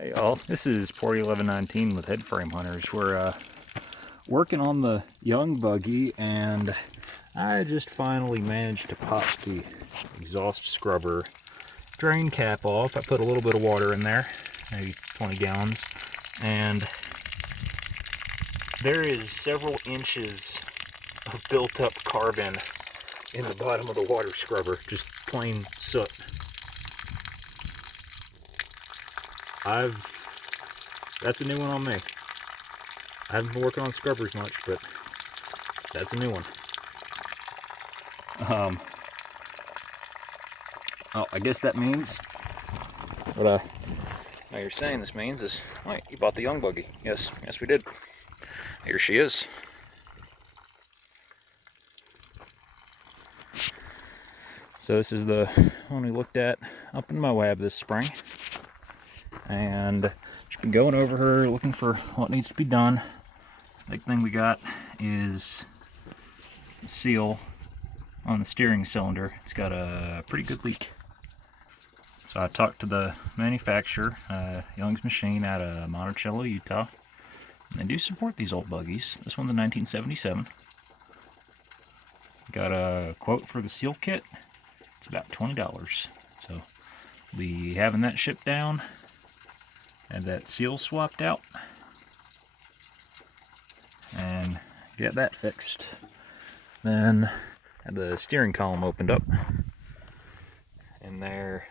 Hey y'all, this is Port 1119 with Head Frame Hunters. We're working on the Young Buggy, and I just finally managed to pop the exhaust scrubber drain cap off. I put a little bit of water in there, maybe 20 gallons, and there is several inches of built up carbon in the bottom of the water scrubber, just plain soot. That's a new one on me. I haven't been working on scrubbers much, but that's a new one. Oh, I guess that means what now you're saying this means is, wait, you bought the Young Buggy. Yes, we did. Here she is. So this is the one we looked at up in Moab this spring. And just been going over her, looking for what needs to be done. Big thing we got is a seal on the steering cylinder. It's got a pretty good leak. So I talked to the manufacturer, Young's Machine out of Monticello, Utah. And they do support these old buggies. This one's a 1977. Got a quote for the seal kit. It's about $20. So we'll be having that shipped down. Had that seal swapped out and get that fixed. Then had the steering column opened up, and there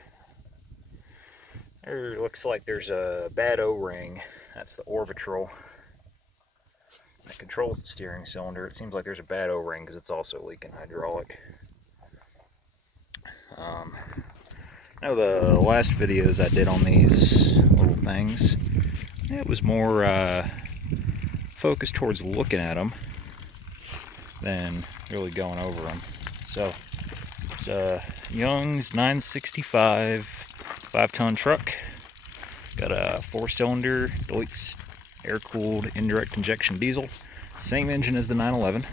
looks like there's a bad O-ring. That's the orbitrol that controls the steering cylinder. It seems like there's a bad O-ring because it's also leaking hydraulic. Now the last videos I did on these little things, it was more focused towards looking at them than really going over them. So it's a Young's 965 5-ton truck. Got a 4-cylinder Deutz air-cooled indirect injection diesel. Same engine as the 911.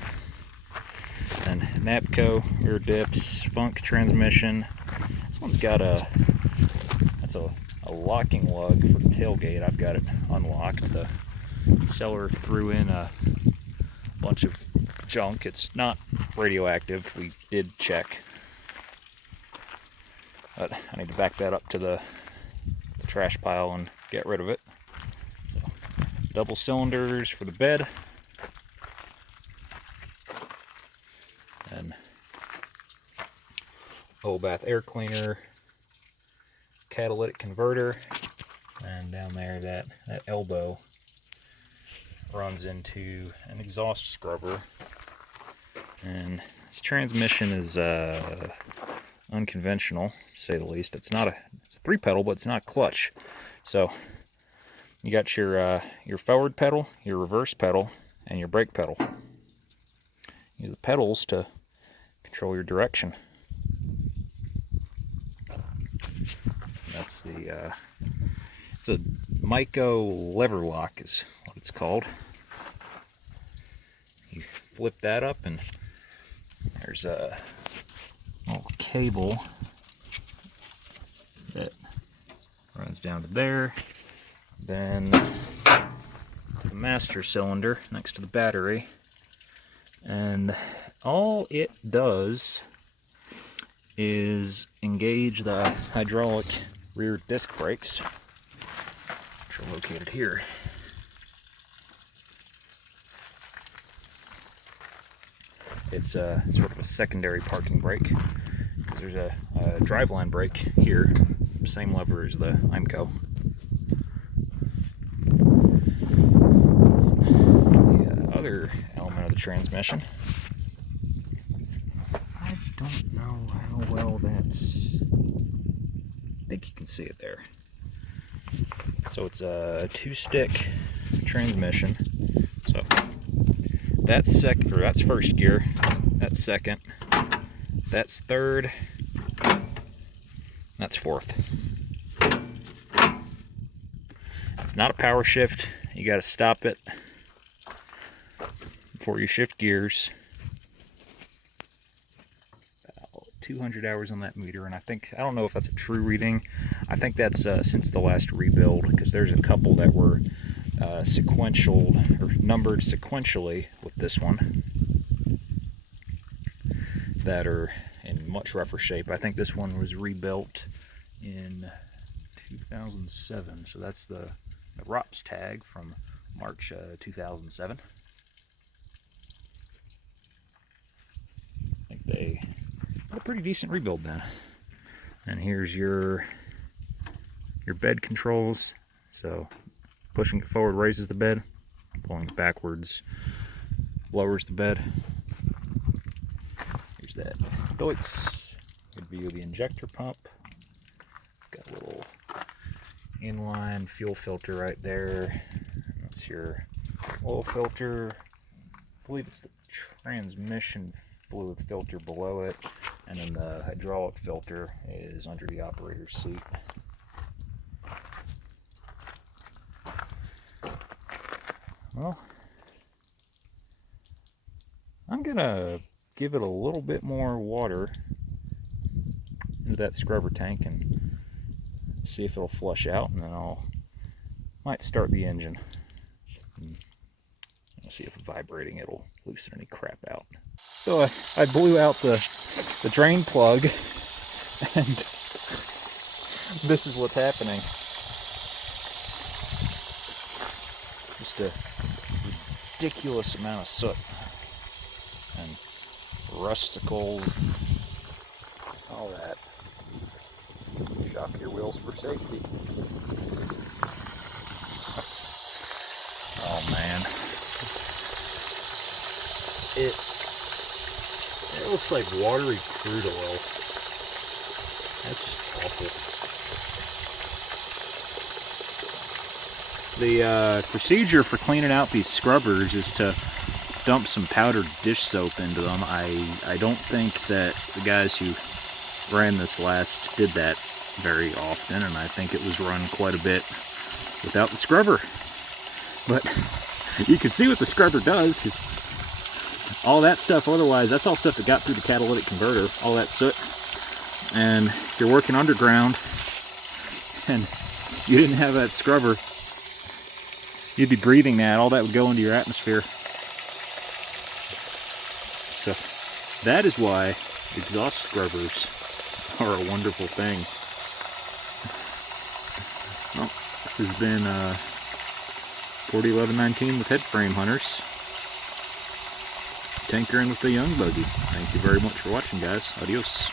And Napco rear dips, Funk transmission. This one's got that's a locking lug for the tailgate. I've got it unlocked. The seller threw in a bunch of junk. It's not radioactive. We did check. But I need to back that up to the trash pile and get rid of it. So, double cylinders for the bed. And whole bath air cleaner, catalytic converter, and down there that elbow runs into an exhaust scrubber. And this transmission is unconventional, to say the least. It's a 3-pedal, but it's not clutch. So you got your forward pedal, your reverse pedal, and your brake pedal. Use the pedals to control your direction. That's it's a Myco lever lock is what it's called. You flip that up and there's a little cable that runs down to there, then to the master cylinder next to the battery. And all it does is engage the hydraulic rear disc brakes, which are located here. It's sort of a secondary parking brake. There's a driveline brake here, same lever as the IMCO. The other element of the transmission, I don't know how well that's, I think you can see it there. So it's a 2-stick transmission. So that's that's first gear, that's second, that's third, that's fourth. It's not a power shift. You got to stop it before you shift gears. 200 hours on that meter, and I don't know if that's a true reading. I think that's since the last rebuild, because there's a couple that were sequential or numbered sequentially with this one that are in much rougher shape. I think this one was rebuilt in 2007, so that's the ROPS tag from March 2007. I think they had a pretty decent rebuild then. And here's your bed controls. So pushing it forward raises the bed, pulling it backwards lowers the bed. Here's that Deutz. Good view of the injector pump. Got a little inline fuel filter right there. That's your oil filter. I believe it's the transmission fluid filter below it, and then the hydraulic filter is under the operator's seat. Well, I'm gonna give it a little bit more water into that scrubber tank and see if it'll flush out, and then might start the engine and see if vibrating it'll loosen any crap out. So I blew out the drain plug, and this is what's happening. Just a ridiculous amount of soot and rusticles, all that. Shock your wheels for safety. Oh man, it looks like watery crude oil. That's just awful. The procedure for cleaning out these scrubbers is to dump some powdered dish soap into them. I don't think that the guys who ran this last did that very often, and I think it was run quite a bit without the scrubber. But you can see what the scrubber does, because all that stuff otherwise, that's all stuff that got through the catalytic converter, all that soot. And if you're working underground and you didn't have that scrubber, you'd be breathing that. All that would go into your atmosphere. So that is why exhaust scrubbers are a wonderful thing. Well, this has been 401119 with Head Frame Hunters. Tinkering with the Young Buggy. Thank you very much for watching, guys. Adios.